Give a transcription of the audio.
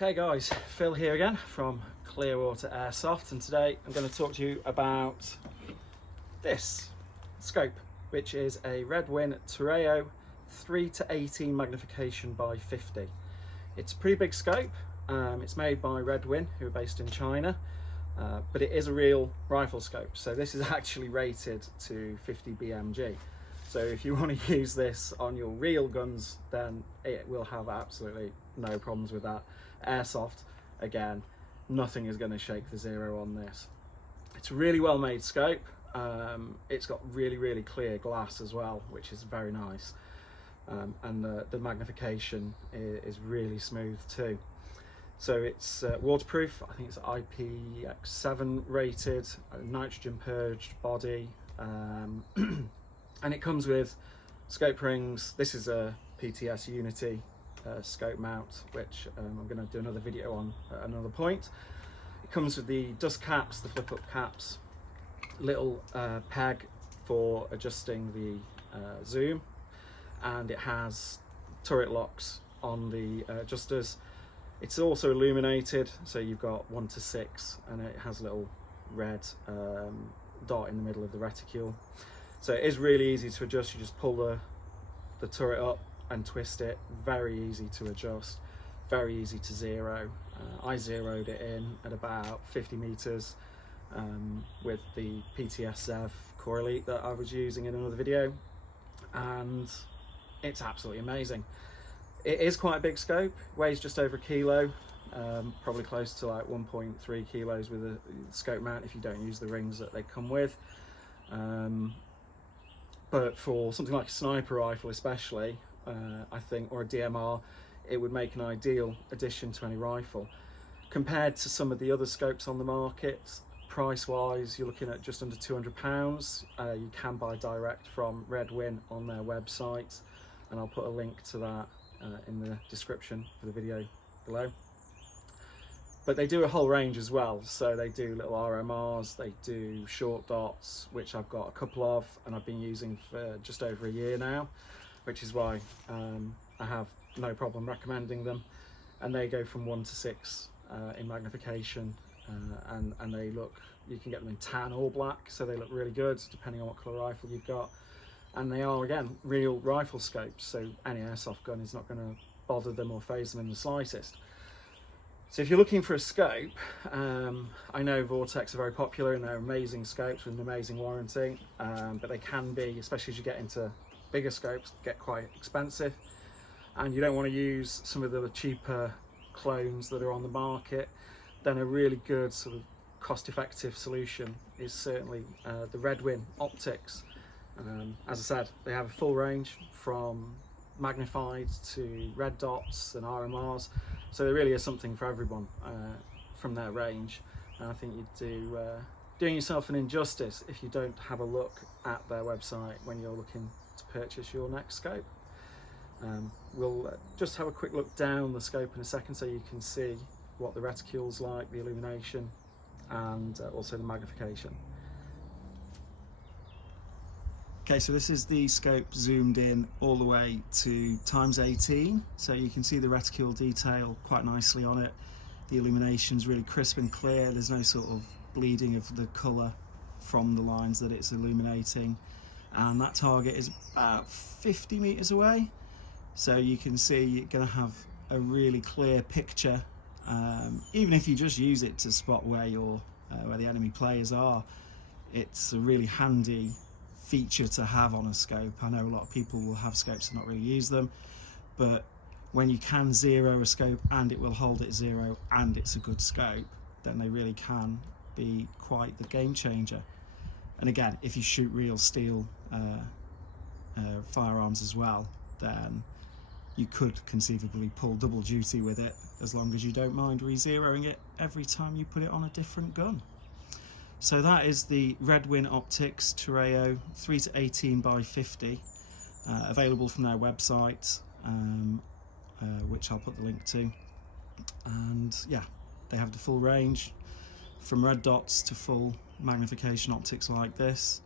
Hey guys, Phil here again from Clearwater Airsoft, and today I'm going to talk to you about this scope, which is a Redwin Torero 3-18 magnification by 50. It's a pretty big scope. It's made by Redwin, who are based in China, but it is a real rifle scope. So this is actually rated to 50 BMG. So if you want to use this on your real guns, then it will have absolutely no problems with that. Airsoft, again, nothing is going to shake the zero on this. It's a really well made scope. It's got really clear glass as well, which is very nice. And the magnification is really smooth too. So it's waterproof. I think it's IPX7 rated, nitrogen purged body, and it comes with scope rings. This is a PTS Unity scope mount, which I'm going to do another video on at another point. It comes with the dust caps, the flip up caps, little peg for adjusting the zoom, and it has turret locks on the adjusters. It's also illuminated, so you've got 1 to 6, and it has a little red dot in the middle of the reticule. So it is really easy to adjust. You just pull the turret up and twist it. Very easy to adjust, very easy to zero. I zeroed it in at about 50 meters with the PTS Zev Core Elite that I was using in another video, and it's absolutely amazing. It is quite a big scope, weighs just over a kilo, probably close to like 1.3 kilos with a scope mount if you don't use the rings that they come with. But for something like a sniper rifle especially, I think, or a DMR, it would make an ideal addition to any rifle. Compared to some of the other scopes on the market, price-wise, you're looking at just under £200. You can buy direct from Redwin on their website, and I'll put a link to that in the description for the video below. But they do a whole range as well. So they do little RMRs, they do short dots, which I've got a couple of, and I've been using for just over a year now, which is why I have no problem recommending them. And they go from 1 to 6 in magnification, and they look, you can get them in tan or black, so they look really good depending on what colour rifle you've got. And they are, again, real rifle scopes, so any airsoft gun is not going to bother them or phase them in the slightest. So if you're looking for a scope, I know Vortex are very popular and they're amazing scopes with an amazing warranty, but they can be, especially as you get into bigger scopes, get quite expensive, and you don't want to use some of the cheaper clones that are on the market. Then a really good sort of cost-effective solution is certainly the Redwin optics. As I said, they have a full range from magnified to red dots and RMRs, so there really is something for everyone from their range. And I think you'd doing yourself an injustice if you don't have a look at their website when you're looking to purchase your next scope. We'll just have a quick look down the scope in a second so you can see what the reticule's like, the illumination, and also the magnification. Okay, so this is the scope zoomed in all the way to ×18, so you can see the reticule detail quite nicely on it. The illumination's really crisp and clear. There's no sort of bleeding of the colour from the lines that it's illuminating, and that target is about 50 meters away, so you can see you're going to have a really clear picture. Even if you just use it to spot where the enemy players are, it's a really handy feature to have on a scope. I know a lot of people will have scopes and not really use them, but when you can zero a scope and it will hold at zero and it's a good scope, then they really can be quite the game changer. And again, if you shoot real steel firearms as well, then you could conceivably pull double duty with it, as long as you don't mind re-zeroing it every time you put it on a different gun. So that is the Redwin Optics Torero 3-18 by 50, available from their website, which I'll put the link to. And yeah, they have the full range, from red dots to full magnification optics like this.